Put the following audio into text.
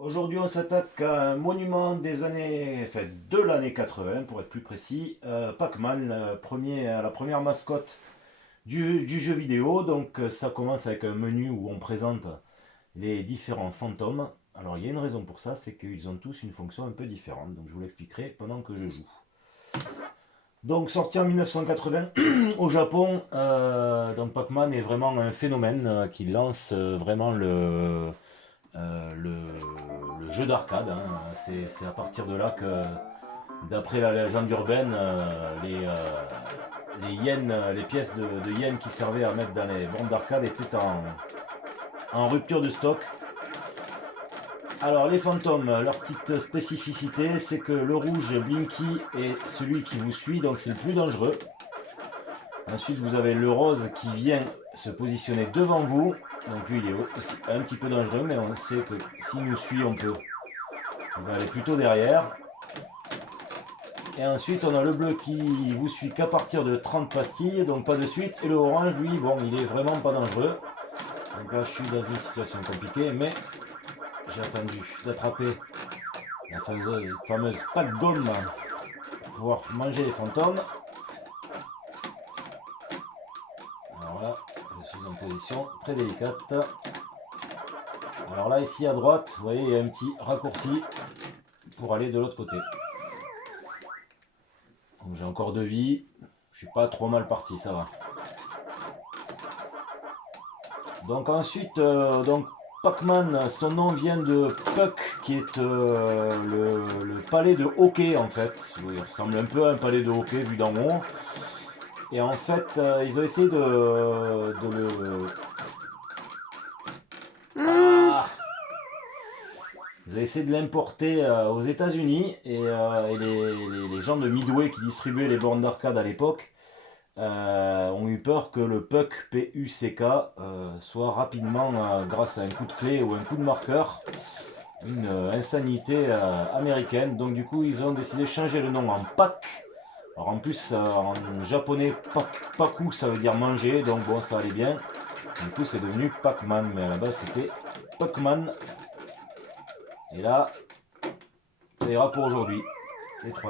Aujourd'hui, on s'attaque à un monument des années, enfin, de l'année 80 pour être plus précis, Pac-Man, la première mascotte du jeu vidéo. Donc ça commence avec un menu où on présente les différents fantômes. Alors il y a une raison pour ça, c'est qu'ils ont tous une fonction un peu différente. Donc je vous l'expliquerai pendant que je joue. Donc sorti en 1980 au Japon, donc Pac-Man est vraiment un phénomène qui lance vraiment le jeu d'arcade. Hein. C'est à partir de là que, d'après la légende urbaine, les yens, les pièces de yens qui servaient à mettre dans les bornes d'arcade étaient en rupture de stock. Alors les fantômes, leur petite spécificité, c'est que le rouge Blinky est celui qui vous suit, donc c'est le plus dangereux. Ensuite vous avez le rose qui vient se positionner devant vous, donc lui il est aussi un petit peu dangereux, mais on sait que s'il nous suit on va aller plutôt derrière. Et ensuite on a le bleu qui vous suit qu'à partir de 30 pastilles, donc pas de suite. Et le orange lui, bon, il est vraiment pas dangereux. Donc là je suis dans une situation compliquée, mais j'ai attendu d'attraper la fameuse pack gomme pour pouvoir manger les fantômes. Alors là, je suis en position très délicate. Alors là, ici à droite, vous voyez, il y a un petit raccourci pour aller de l'autre côté. Donc j'ai encore 2 vies, je suis pas trop mal parti, ça va. Donc ensuite, donc Pac-Man, son nom vient de Puck, qui est le palais de hockey en fait. Il ressemble un peu à un palais de hockey vu d'en haut. Et en fait, ils ont essayé de le... Ah, ils ont essayé de l'importer aux États-Unis et les gens de Midway qui distribuaient les bornes d'arcade à l'époque ont eu peur que le Puck, P-U-C-K, soit rapidement, grâce à un coup de clé ou un coup de marqueur, une insanité américaine. Donc du coup, ils ont décidé de changer le nom en Pac. Alors en plus, en japonais, Paku, ça veut dire manger, donc bon, ça allait bien. Du coup, c'est devenu Pac-Man, mais à la base, c'était Pac-Man. Et là, ça ira pour aujourd'hui. Les trois